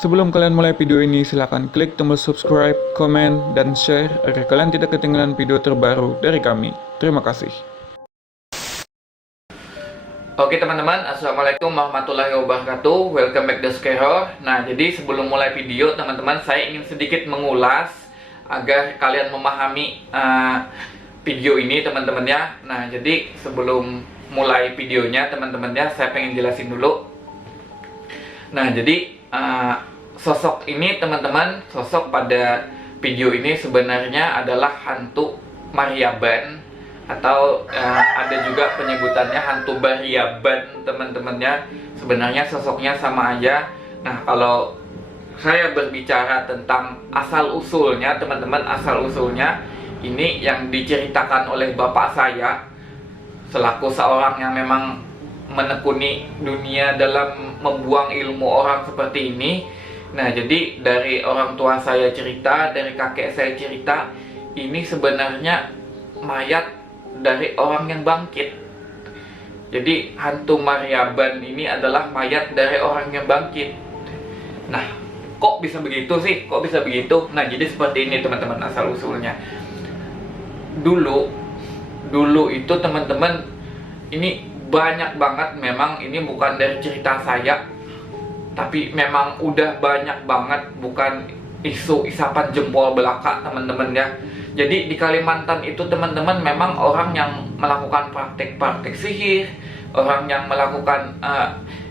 Sebelum kalian mulai video ini, silahkan klik tombol subscribe, komen, dan share agar kalian tidak ketinggalan video terbaru dari kami. Terima kasih. Oke teman-teman, assalamualaikum warahmatullahi wabarakatuh. Welcome back to Scare Horror. Nah, jadi sebelum mulai video, teman-teman, saya ingin sedikit mengulas agar kalian memahami video ini, teman-teman ya. Nah, jadi sebelum mulai videonya, teman-teman ya, saya pengen jelasin dulu. Nah, jadi sosok ini, teman-teman, sosok pada video ini sebenarnya adalah hantu Maryaban, atau ada juga penyebutannya hantu Baryaban, teman-temannya. Sebenarnya sosoknya sama aja. Nah, kalau saya berbicara tentang asal usulnya, teman-teman, asal usulnya ini yang diceritakan oleh bapak saya selaku seorang yang memang menekuni dunia dalam membuang ilmu orang seperti ini. Nah, jadi dari orang tua saya cerita, dari kakek saya cerita, ini sebenarnya mayat dari orang yang bangkit. Jadi hantu Maryaban ini adalah mayat dari orang yang bangkit. Nah, kok bisa begitu sih? Kok bisa begitu? Nah, jadi seperti ini teman-teman asal usulnya. Dulu itu teman-teman, ini banyak banget, memang ini bukan dari cerita saya, tapi memang udah banyak banget, bukan isu isapan jempol belaka, teman-teman ya. Jadi di Kalimantan itu, teman-teman, memang orang yang melakukan praktek-praktek sihir, orang yang melakukan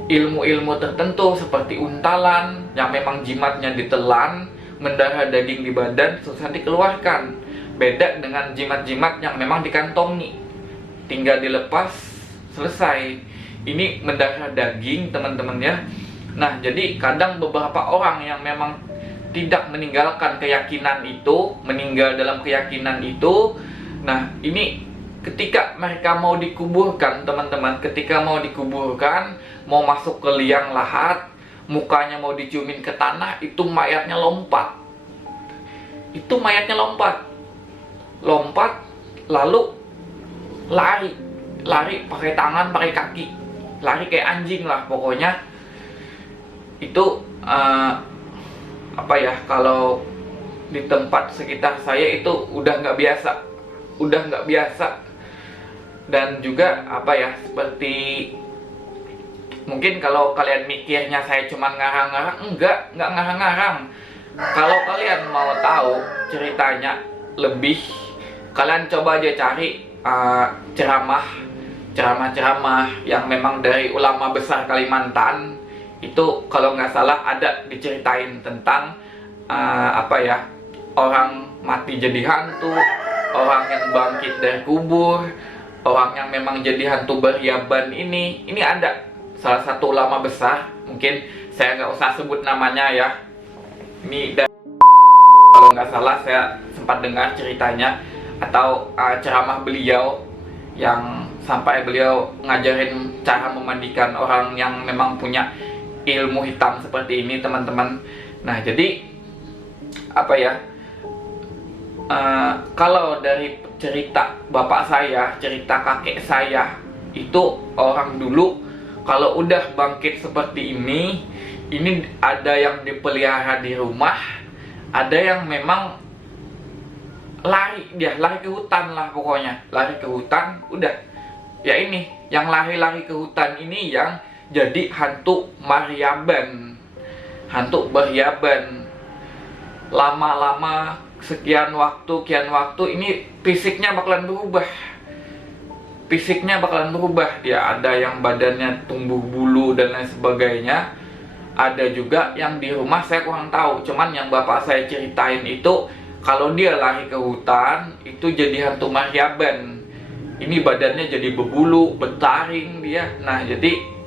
ilmu-ilmu tertentu seperti untalan yang memang jimatnya ditelan, mendarah daging di badan, susah dikeluarkan. Beda dengan jimat-jimat yang memang dikantongi, tinggal dilepas, selesai. Ini mendarah daging, teman-teman ya. Nah, jadi kadang beberapa orang yang memang tidak meninggalkan keyakinan itu, meninggal dalam keyakinan itu. Nah, ini ketika mereka mau dikuburkan, teman-teman, ketika mau dikuburkan, mau masuk ke liang lahat, mukanya mau diciumin ke tanah, itu mayatnya lompat. Itu mayatnya lompat, lalu lari pakai tangan, pakai kaki, lari kayak anjing lah pokoknya. Itu kalau di tempat sekitar saya itu udah nggak biasa, dan juga seperti mungkin kalau kalian mikirnya saya cuma ngarang-ngarang, enggak ngarang-ngarang. Kalau kalian mau tahu ceritanya lebih, kalian coba aja cari ceramah yang memang dari ulama besar Kalimantan. Itu kalau nggak salah ada diceritain tentang orang mati jadi hantu, orang yang bangkit dari kubur, orang yang memang jadi hantu Baryaban. Ini ada salah satu ulama besar, mungkin saya nggak usah sebut namanya ya. Ini kalau nggak salah saya sempat dengar ceritanya atau ceramah beliau, yang sampai beliau ngajarin cara memandikan orang yang memang punya ilmu hitam seperti ini, teman-teman. Nah, jadi kalau dari cerita bapak saya, cerita kakek saya, itu orang dulu kalau udah bangkit seperti ini ada yang dipelihara di rumah, ada yang memang lari ke hutan lah pokoknya, lari ke hutan. Udah ya, ini yang lari ke hutan ini yang jadi hantu Maryaban, hantu Baryaban. Lama-lama sekian waktu ini fisiknya bakalan berubah. Dia ada yang badannya tumbuh bulu dan lain sebagainya. Ada juga yang di rumah saya kurang tahu, cuman yang bapak saya ceritain itu kalau dia lari ke hutan itu jadi hantu Maryaban. Ini badannya jadi berbulu, bertaring dia. Nah, jadi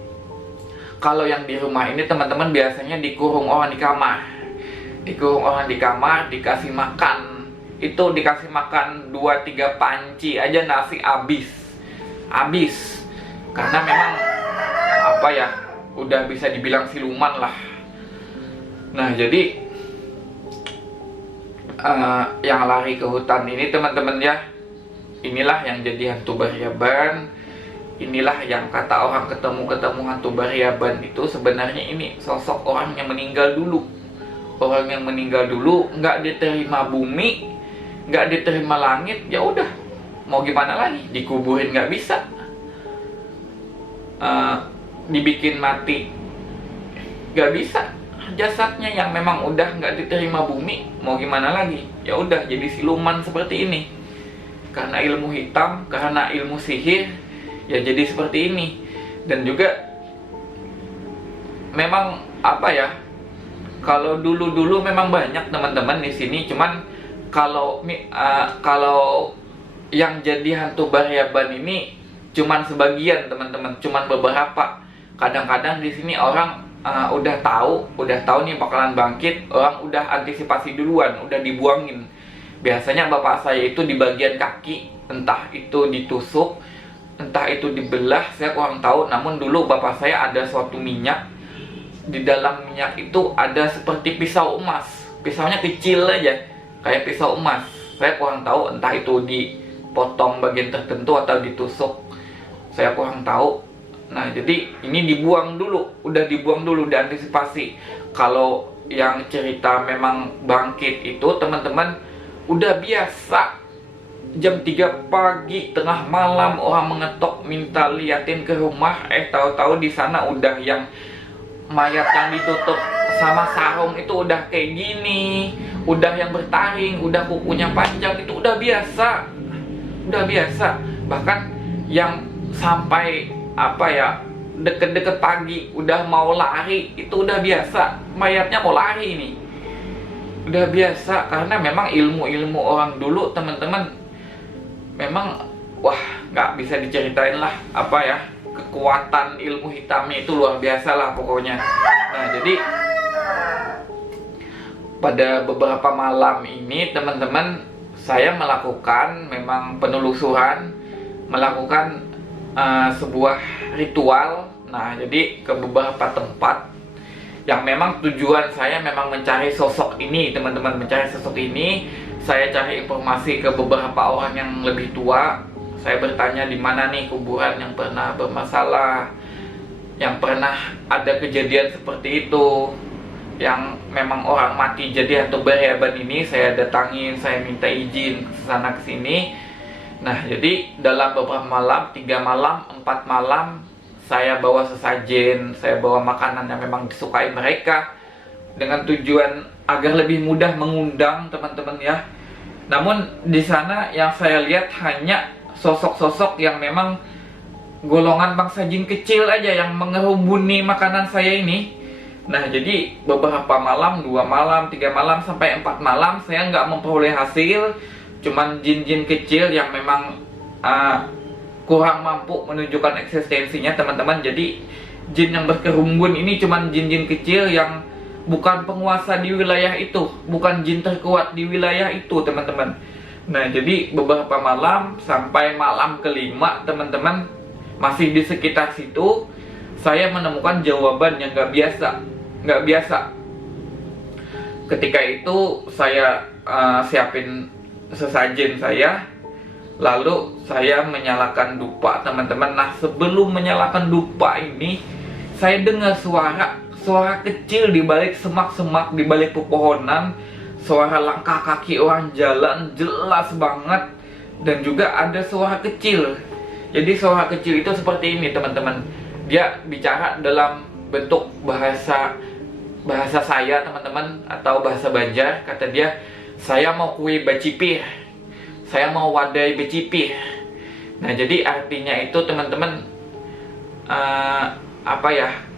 kalau yang di rumah ini, teman-teman, biasanya dikurung orang di kamar, dikasih makan. Itu dikasih makan 2-3 panci aja nasi habis. Karena memang udah bisa dibilang siluman lah. Nah, jadi yang lari ke hutan ini, teman-teman ya, inilah yang jadi hantu Baryaban. inilah yang kata orang ketemu hantu Baryaban itu sebenarnya ini sosok orang yang meninggal dulu. Orang yang meninggal dulu, nggak diterima bumi, nggak diterima langit, ya udah, mau gimana lagi? Dikuburin nggak bisa, dibikin mati nggak bisa. Jasadnya yang memang udah nggak diterima bumi, mau gimana lagi? Ya udah, jadi siluman seperti ini. Karena ilmu hitam, karena ilmu sihir, ya jadi seperti ini. Dan juga memang apa ya? Kalau dulu memang banyak teman-teman di sini, cuman kalau yang jadi hantu Baryaban ini cuman sebagian teman-teman, cuman beberapa. Kadang-kadang di sini orang udah tahu nih bakalan bangkit, orang udah antisipasi duluan, udah dibuangin. Biasanya bapak saya itu di bagian kaki, entah itu ditusuk, entah itu dibelah, saya kurang tahu. Namun dulu bapak saya ada suatu minyak, di dalam minyak itu ada seperti pisau emas. Pisaunya kecil aja, kayak pisau emas. Saya kurang tahu entah itu dipotong bagian tertentu atau ditusuk, saya kurang tahu. Nah, jadi ini dibuang dulu, udah dibuang dulu, diantisipasi. Kalau yang cerita memang bangkit itu teman-teman udah biasa. Jam 3 pagi, tengah malam orang mengetok minta liatin ke rumah, tahu-tahu di sana udah yang mayat yang ditutup sama sarung itu udah kayak gini, udah yang bertaring, udah kukunya panjang, itu udah biasa. Udah biasa. Bahkan yang sampai deket-deket pagi udah mau lari, itu udah biasa. Mayatnya mau lari ini udah biasa. Karena memang ilmu orang dulu teman-teman memang wah, nggak bisa diceritain lah. Kekuatan ilmu hitamnya itu luar biasa lah pokoknya. Nah, jadi pada beberapa malam ini teman-teman saya melakukan memang penelusuran, melakukan sebuah ritual. Nah, jadi ke beberapa tempat yang memang tujuan saya memang mencari sosok ini teman-teman, mencari sosok ini. Saya cari informasi ke beberapa orang yang lebih tua. Saya bertanya di mana nih kuburan yang pernah bermasalah, yang pernah ada kejadian seperti itu, yang memang orang mati jadi hantu Baryaban ini. Saya datangin, saya minta izin kesana kesini. Nah, jadi dalam beberapa malam, 3 malam, 4 malam, saya bawa sesajen, saya bawa makanan yang memang disukai mereka, dengan tujuan agar lebih mudah mengundang teman-teman ya. Namun di sana yang saya lihat hanya sosok-sosok yang memang golongan bangsa jin kecil aja yang mengerubuni makanan saya ini. Nah, jadi beberapa malam, 2 malam, 3 malam, sampai 4 malam saya nggak memperoleh hasil. Cuman jin-jin kecil yang memang kurang mampu menunjukkan eksistensinya teman-teman. Jadi jin yang berkerumbun ini cuman jin-jin kecil yang bukan penguasa di wilayah itu, bukan jin terkuat di wilayah itu teman-teman. Nah, jadi beberapa malam sampai malam kelima teman-teman, masih di sekitar situ saya menemukan jawaban yang nggak biasa. Ketika itu saya siapin sesajen saya, lalu saya menyalakan dupa teman-teman. Nah, sebelum menyalakan dupa ini, saya dengar suara kecil di balik semak-semak, di balik pepohonan. Suara langkah kaki orang jalan jelas banget, dan juga ada suara kecil. Jadi suara kecil itu seperti ini teman-teman. Dia bicara dalam bentuk bahasa saya teman-teman, atau bahasa Banjar. Kata dia, saya mau kue bacipir, saya mau wadai bacipir. Nah, jadi artinya itu teman-teman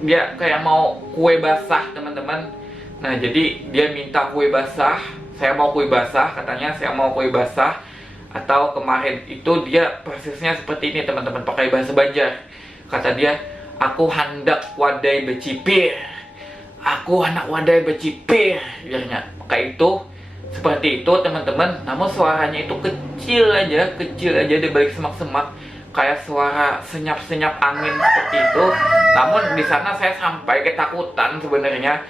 dia kayak mau kue basah teman-teman. Nah, jadi dia minta kue basah, saya mau kue basah, katanya saya mau kue basah. Atau kemarin itu dia persisnya seperti ini teman-teman, pakai bahasa Banjar. Kata dia, aku hendak wadai bacipir, aku anak wadai bacipir, bilangnya kayak itu. Seperti itu teman-teman. Namun suaranya itu kecil aja di balik semak-semak, kayak suara senyap-senyap angin seperti itu. Namun di sana saya sampai ketakutan sebenarnya,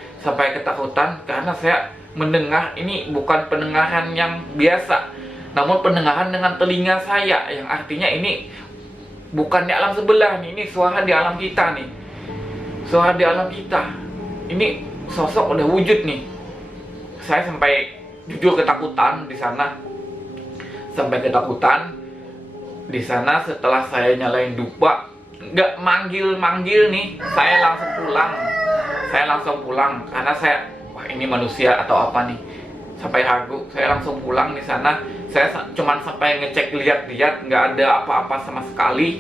karena saya mendengar ini bukan pendengaran yang biasa, namun pendengaran dengan telinga saya, yang artinya ini bukan di alam sebelah nih, ini suara di alam kita nih, suara di alam kita. Ini sosok udah wujud nih. Saya sampai jujur ketakutan di sana, sampai ketakutan di sana. Setelah saya nyalain dupa, nggak manggil nih, saya langsung pulang karena saya, wah ini manusia atau apa nih, sampai ragu. Saya langsung pulang di sana. Saya cuman sampai ngecek lihat-lihat, nggak ada apa-apa sama sekali.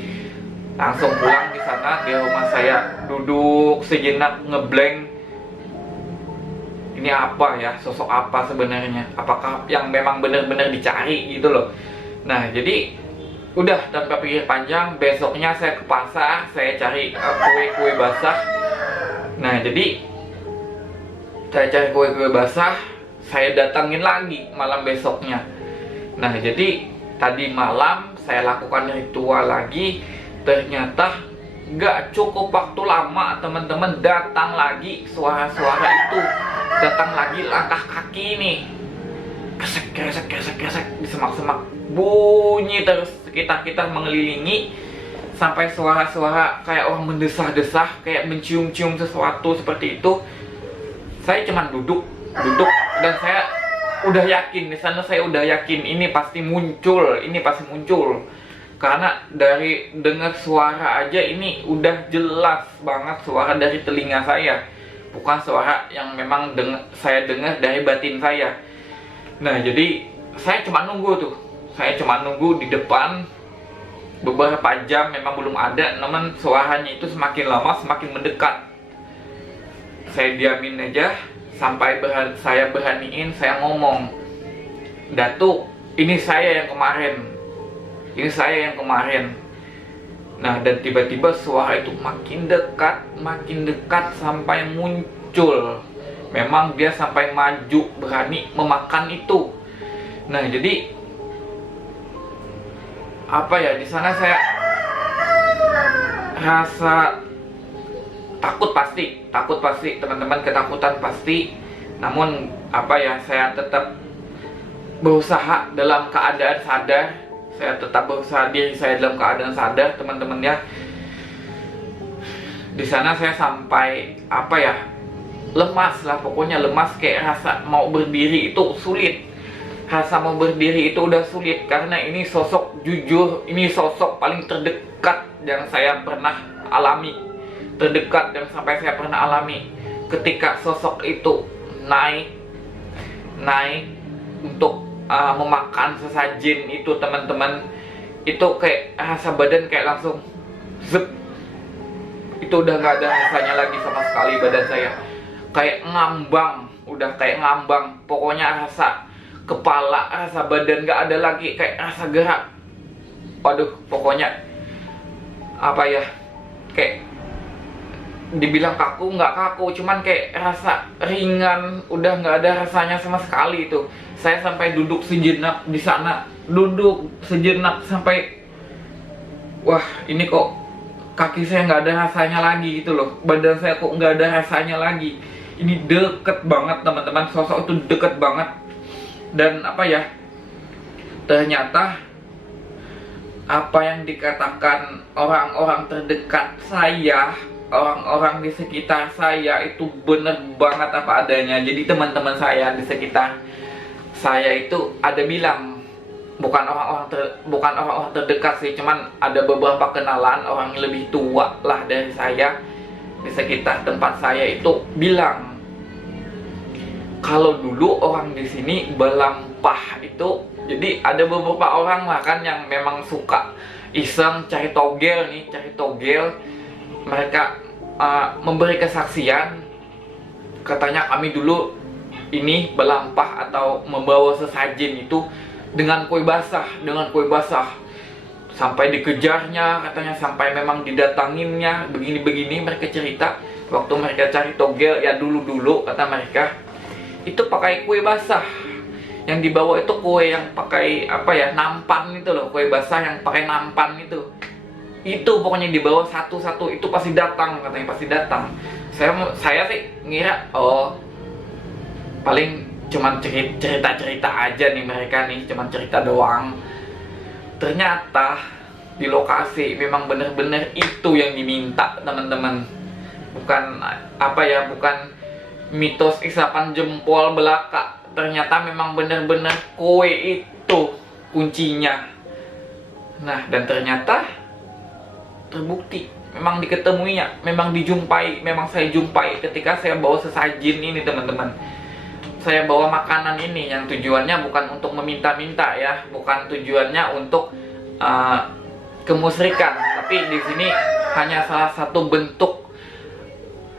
Langsung pulang di sana, di rumah saya duduk sejenak ngeblank. Ini apa ya, sosok apa sebenarnya? Apakah yang memang benar-benar dicari gitu loh. Nah jadi udah tanpa pikir panjang, besoknya saya ke pasar, saya cari kue-kue basah. Nah jadi saya cari kue-kue basah, saya datangin lagi malam besoknya. Nah jadi tadi malam saya lakukan ritual lagi. Ternyata nggak cukup waktu lama teman-teman, datang lagi suara-suara itu, datang lagi langkah kaki nih, gesek gesek gesek gesek di semak-semak, bunyi terus sekitar kita mengelilingi, sampai suara-suara kayak orang mendesah-desah, kayak mencium-cium sesuatu seperti itu. Saya cuman duduk dan saya udah yakin di sana, saya udah yakin ini pasti muncul, karena dari dengar suara aja ini udah jelas banget suara dari telinga saya, bukan suara yang memang saya dengar dari batin saya. Nah jadi saya cuma nunggu di depan beberapa jam, memang belum ada, namun suaranya itu semakin lama semakin mendekat. Saya diamin aja sampai saya beraniin, saya ngomong, "Datuk, ini saya yang kemarin." Nah dan tiba-tiba suara itu makin dekat sampai muncul. Memang dia sampai maju, berani memakan itu. Nah jadi apa ya, di sana saya rasa takut pasti teman-teman, ketakutan pasti. Namun apa ya, saya tetap berusaha dalam keadaan sadar. Saya tetap berusaha diri saya dalam keadaan sadar, teman-teman ya. Di sana saya sampai apa ya, lemas lah, pokoknya lemas, kayak rasa mau berdiri itu sulit. Rasa mau berdiri itu udah sulit karena ini sosok, jujur, ini sosok paling terdekat yang saya pernah alami. Sampai saya pernah alami. Ketika sosok itu naik untuk memakan sesajen itu, teman-teman, itu kayak rasa badan kayak langsung zep, itu udah nggak ada rasanya lagi sama sekali. Badan saya kayak ngambang, pokoknya rasa kepala, rasa badan nggak ada lagi, kayak rasa gerak. Waduh, pokoknya apa ya, kayak dibilang kaku, nggak kaku, cuman kayak rasa ringan, udah nggak ada rasanya sama sekali itu. Saya sampai duduk sejenak di sana, sampai wah ini kok kaki saya nggak ada rasanya lagi gitu loh, badan saya kok nggak ada rasanya lagi. Ini deket banget teman-teman, sosok itu deket banget. Dan apa ya, ternyata apa yang dikatakan orang-orang terdekat saya, orang-orang di sekitar saya itu bener banget apa adanya. Jadi teman-teman saya di sekitar saya itu ada bilang, bukan orang-orang terdekat sih, cuman ada beberapa kenalan orang yang lebih tua lah dari saya di sekitar tempat saya itu bilang kalau dulu orang di sini balampah itu. Jadi ada beberapa orang lah kan yang memang suka iseng cari togel. Mereka memberi kesaksian, katanya kami dulu ini balampah atau membawa sesajen itu dengan kue basah, sampai dikejarnya katanya, sampai memang didatanginnya begini-begini. Mereka cerita waktu mereka cari togel ya dulu kata mereka itu pakai kue basah. Yang dibawa itu kue yang pakai apa ya, nampan itu loh, kue basah yang pakai nampan itu pokoknya dibawa satu-satu, itu pasti datang katanya, pasti datang. Saya sih ngira oh paling cuman cerita aja nih mereka nih, cuman cerita doang. Ternyata di lokasi. Memang bener-bener itu yang diminta teman-teman, bukan bukan mitos isapan jempol belaka. Ternyata memang bener-bener kowe itu kuncinya. Nah, dan ternyata terbukti memang diketemuinya, memang dijumpai, memang saya jumpai ketika saya bawa sesajin ini teman-teman. Saya bawa makanan ini yang tujuannya bukan untuk meminta-minta ya, bukan tujuannya untuk kemusyrikan, tapi di sini hanya salah satu bentuk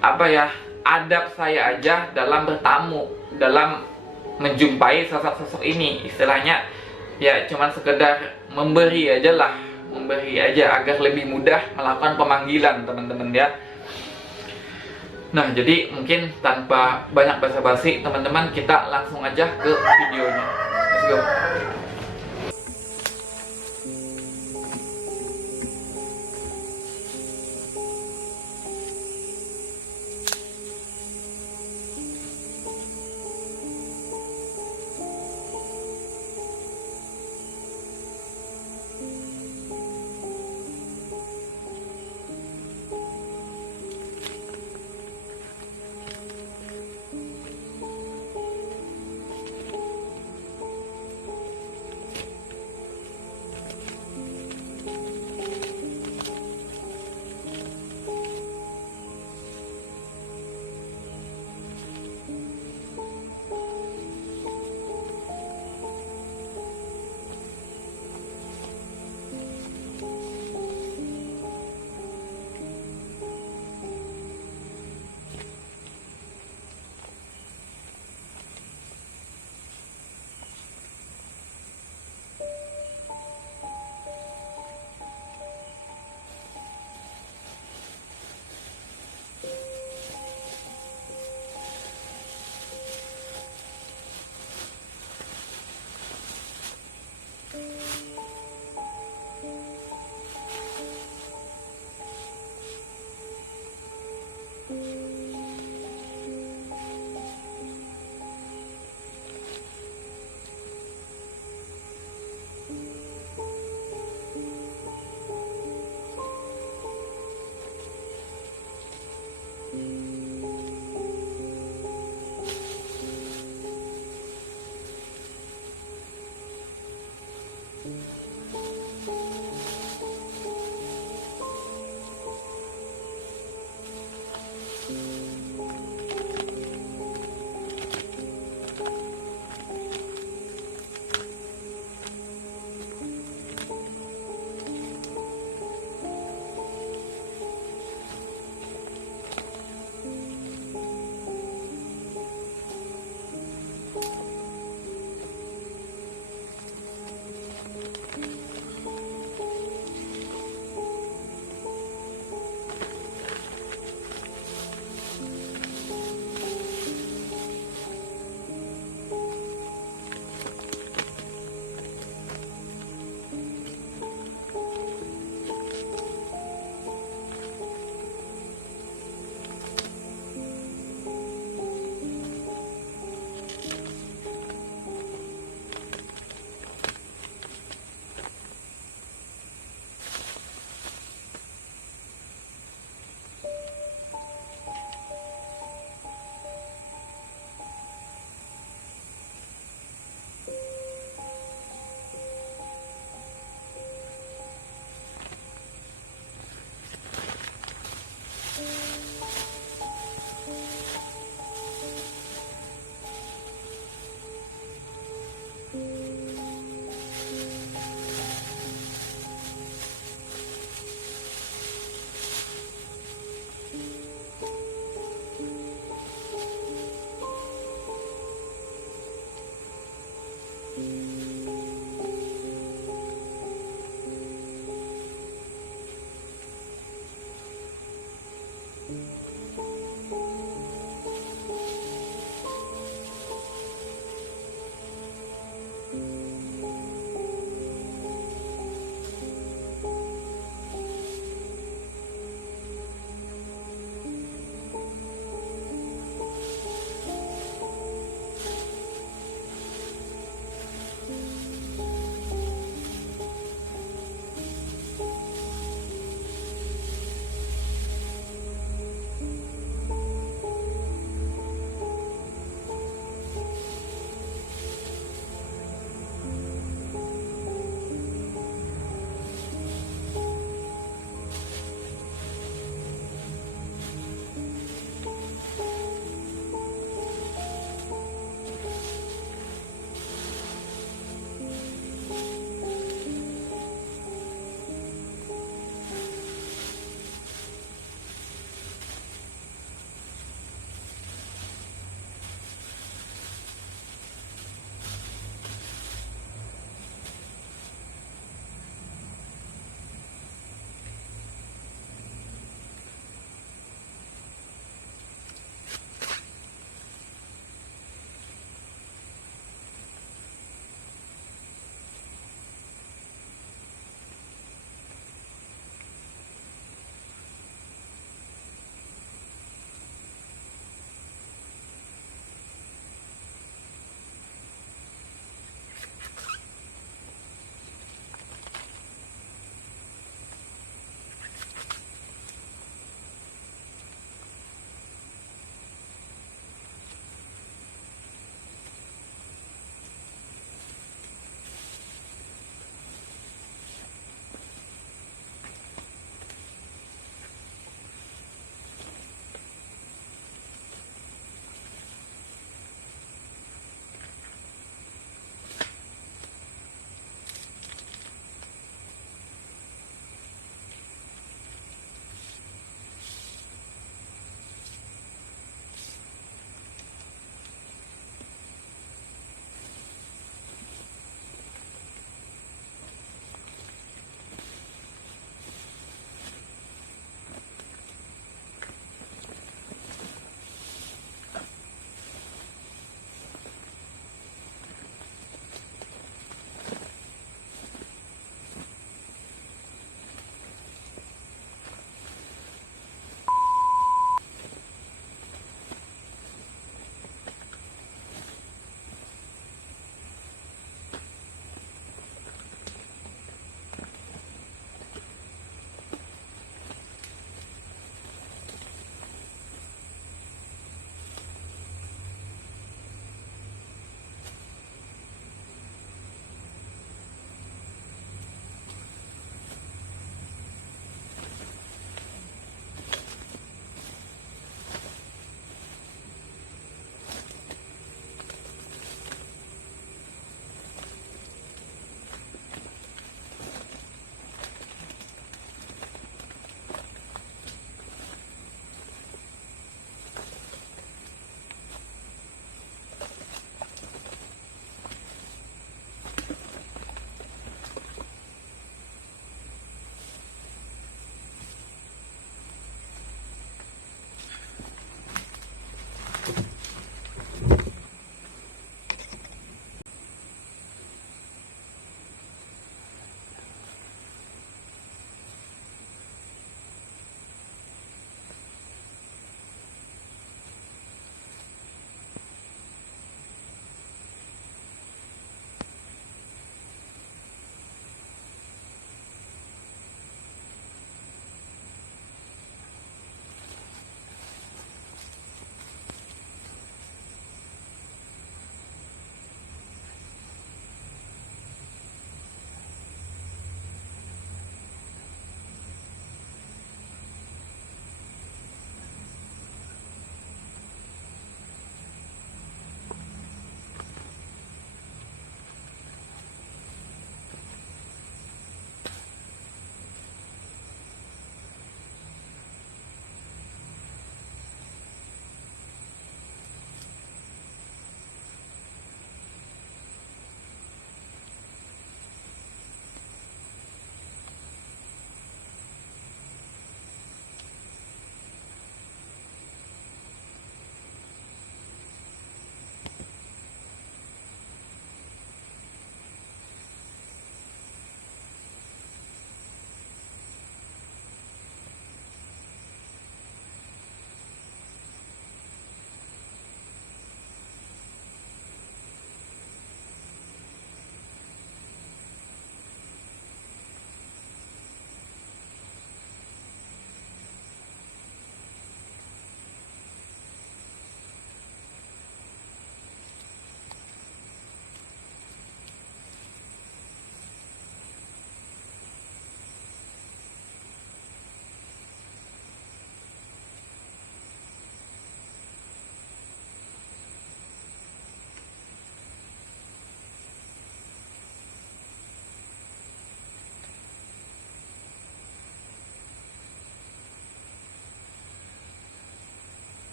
adab saya aja dalam bertamu, dalam menjumpai sosok-sosok ini. Istilahnya ya cuman sekedar memberi aja agar lebih mudah melakukan pemanggilan teman-teman ya. Nah, jadi mungkin tanpa banyak basa-basi teman-teman, kita langsung aja ke videonya. Let's go.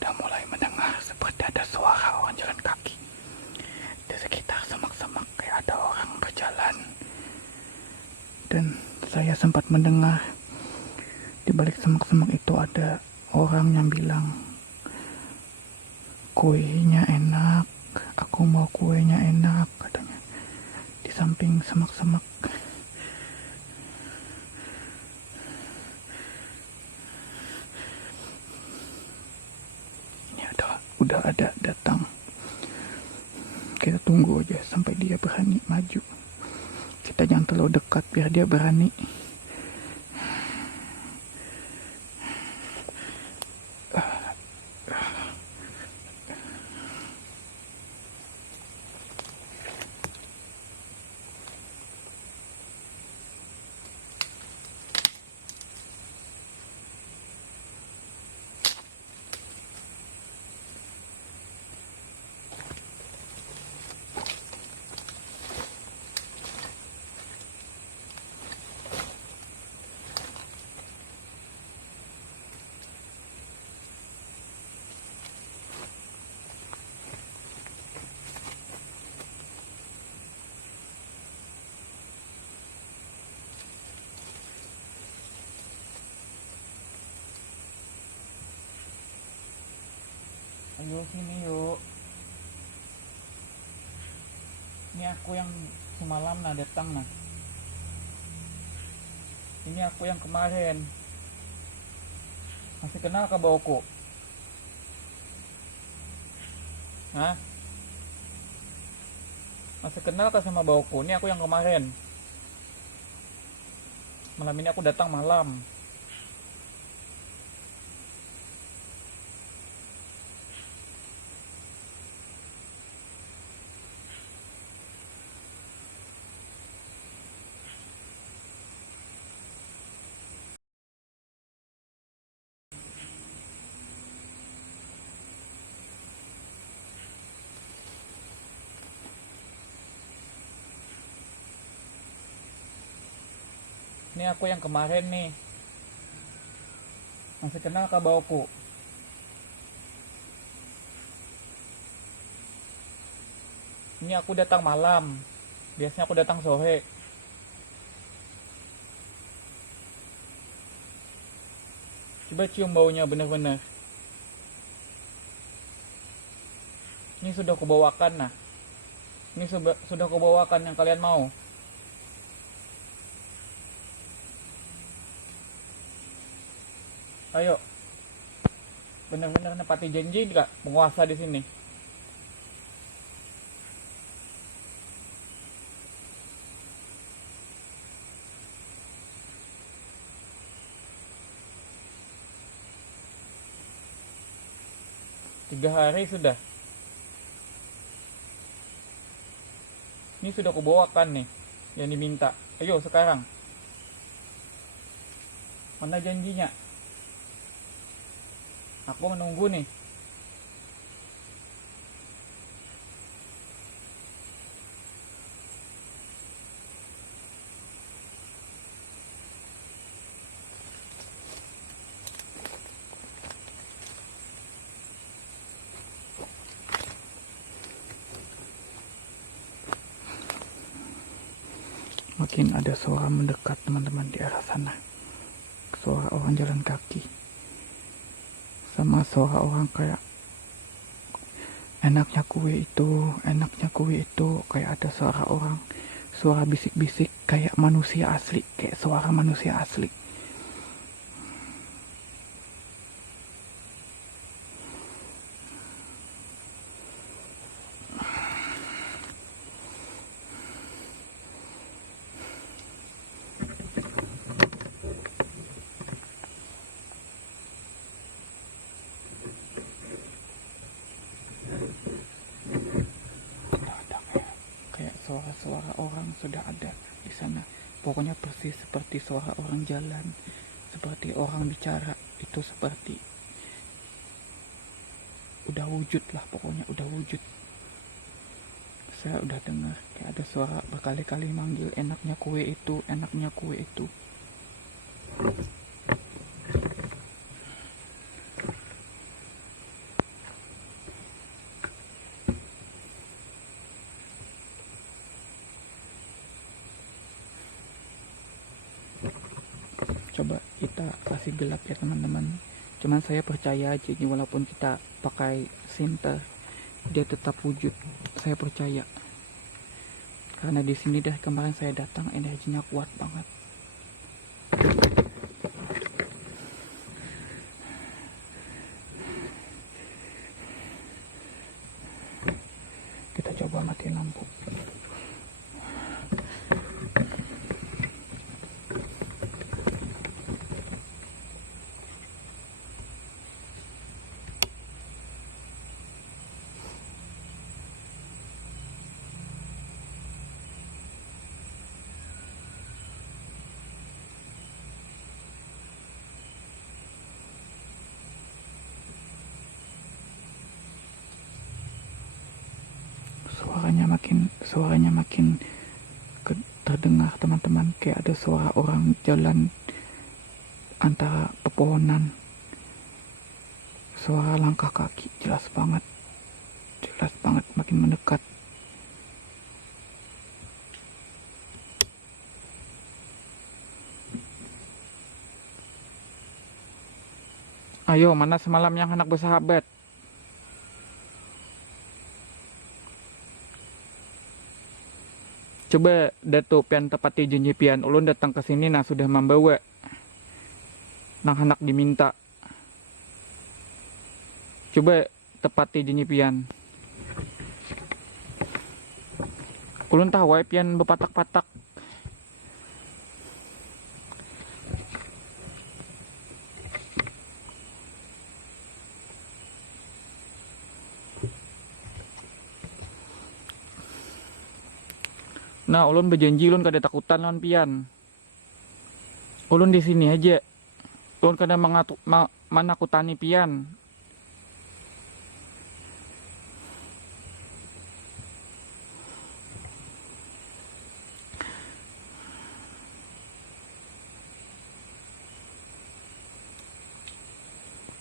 sudah mulai mendengar seperti ada suara orang jalan kaki. Di sekitar semak-semak kayak ada orang berjalan. Dan saya sempat mendengar di balik semak-semak itu ada orang yang bilang, kuenya enak, aku mau kuenya enak, katanya. Di samping semak-semak. Ini udah ada datang. Kita tunggu aja sampai dia berani maju. Kita jangan terlalu dekat biar dia berani. Ayo sini yuk. Ini aku yang semalam datang nah. Ini aku yang kemarin. Masih kenal kah bauku? Hah? Masih kenal kah sama bauku? Ini aku yang kemarin. Malam ini aku datang malam. Ini aku yang kemarin nih. Masih kenal kah bauku? Ini aku datang malam. Biasanya aku datang sore. Coba cium baunya bener-bener. Ini sudah kubawakan nah. Ini sudah kubawakan yang kalian mau. Ayo, benar-benar nepati janji nggak penguasa di sini? Tiga hari sudah. Ini sudah kubawakan nih, yang diminta. Ayo sekarang. Mana janjinya? Aku menunggu nih. Makin ada suara mendekat teman-teman di arah sana. Suara orang jalan kaki. Sama suara orang kayak enaknya kue itu, kayak ada suara orang, suara bisik-bisik kayak manusia asli, kayak suara manusia asli. Suara-suara orang sudah ada di sana. Pokoknya persis seperti suara orang jalan, seperti orang bicara, itu seperti udah wujud lah, pokoknya udah wujud. Saya udah dengar kayak ada suara berkali-kali manggil, enaknya kue itu, enaknya kue itu. coba kita kasih gelap ya teman-teman. Cuman saya percaya aja ini, walaupun kita pakai sinter dia tetap wujud, saya percaya. Karena di sini dari kemarin saya datang energinya kuat banget. Kita coba matiin lampu. Suaranya makin terdengar teman-teman, kayak ada suara orang jalan antara pepohonan, suara langkah kaki jelas banget makin mendekat. Ayo, mana semalam yang anak bersahabat? Coba Datuk pian tepati janji pian ulun datang ke sini nah sudah membawa nang anak diminta. Coba tepati janji pian. Ulun tahu wae pian bepatak-patak. Nah, ulun berjanji ulun kada takutan lawan pian. Ulun di sini aja. Ulun kada menakutani pian.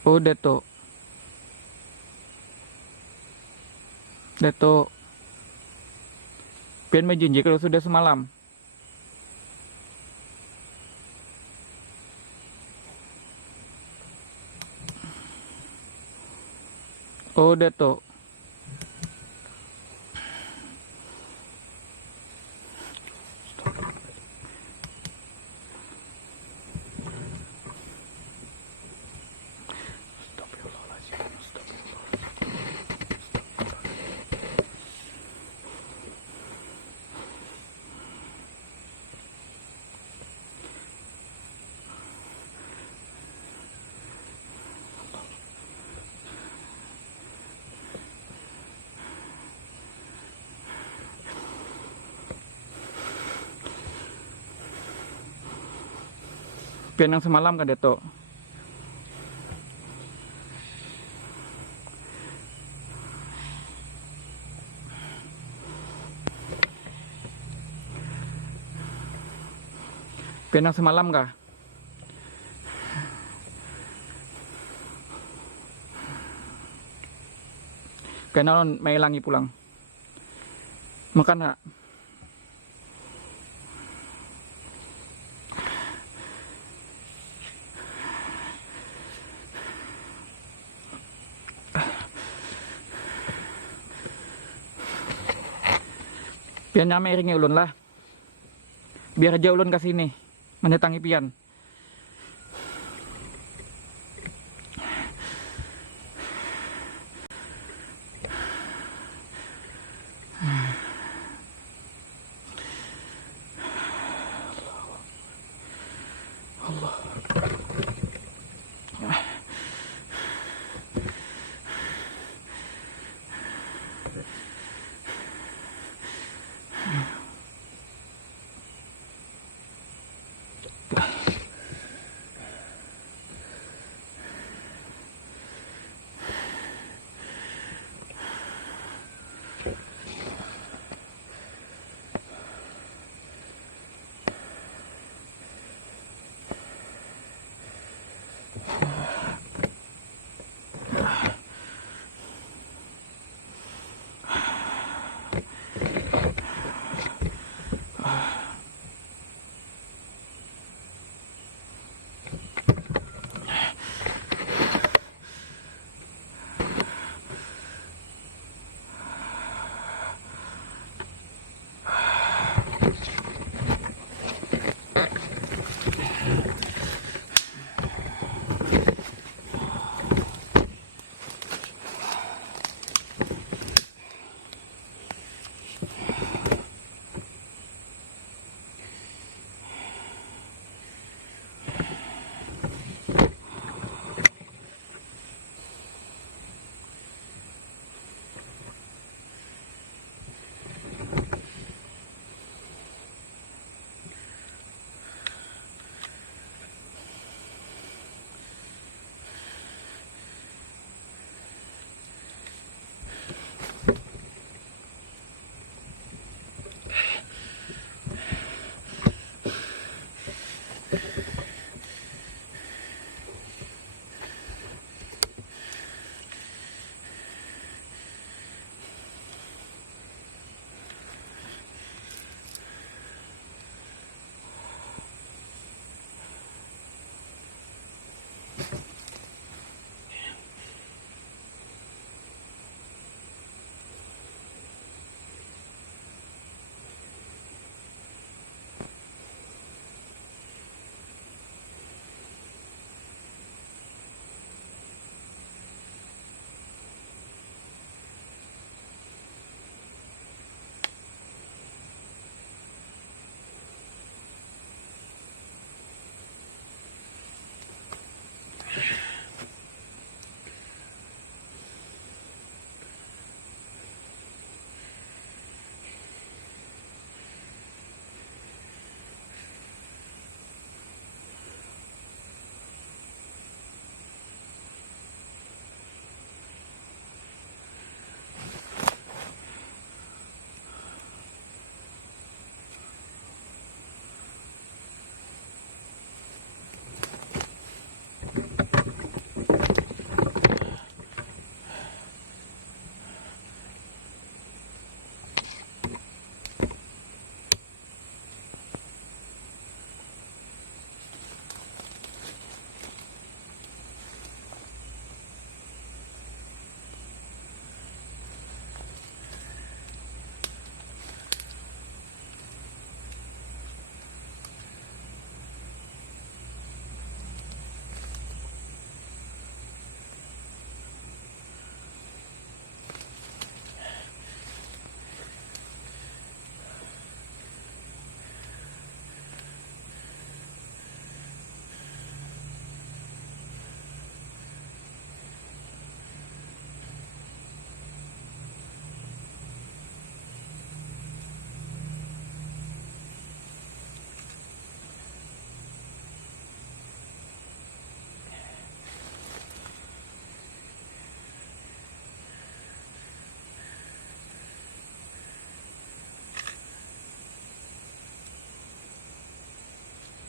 Oh, Datuk. Pian berjanji kalau sudah semalam. Oh, Datuk. Pian yang semalam kan Datuk. Pian yang semalam kah? Karena ulun may langi pulang. Makan ha? Pian nyamai iringi ulun lah. Biar aja ulun ke sini mendatangi pian. Allah.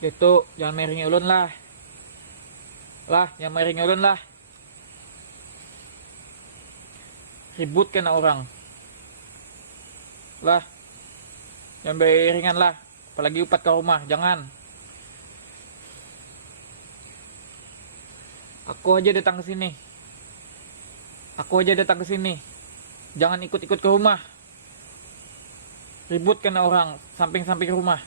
Gitu, jangan miringi ulun lah. Lah, jangan miringi ulun lah. Ribut kena orang. Lah, jangan miringan lah. Apalagi upat ke rumah, jangan. Aku aja datang ke sini. Aku aja datang ke sini. Jangan ikut-ikut ke rumah. Ribut kena orang, samping-samping rumah.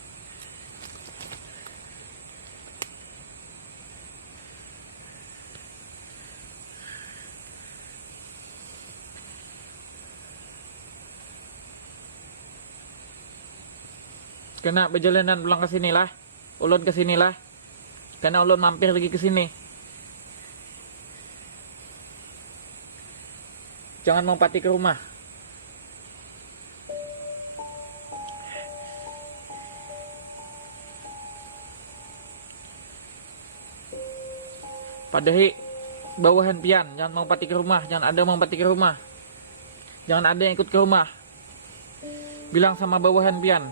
Kena perjalanan pulang ke sini lah. Ulun ke sini lah. Karena ulun mampir lagi ke sini. Jangan mampati ke rumah. Padahi bawahan pian, jangan mampati ke rumah, jangan ada mampati ke rumah. Jangan ada yang ikut ke rumah. Bilang sama bawahan pian.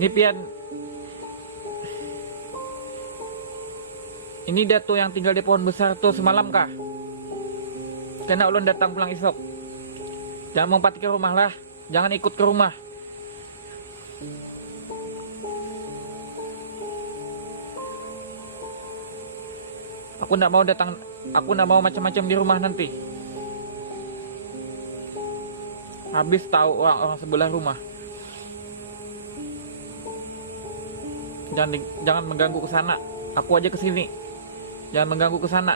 Ini pian. Ini Dato yang tinggal di pohon besar tuh semalam kah? Karena ulun datang pulang esok. Jangan mampati ke rumah lah. Jangan ikut ke rumah. Aku ndak mau datang. Aku ndak mau macam-macam di rumah nanti. Habis tahu orang-orang sebelah rumah. Jangan mengganggu ke sana. Aku aja ke sini. Jangan mengganggu ke sana.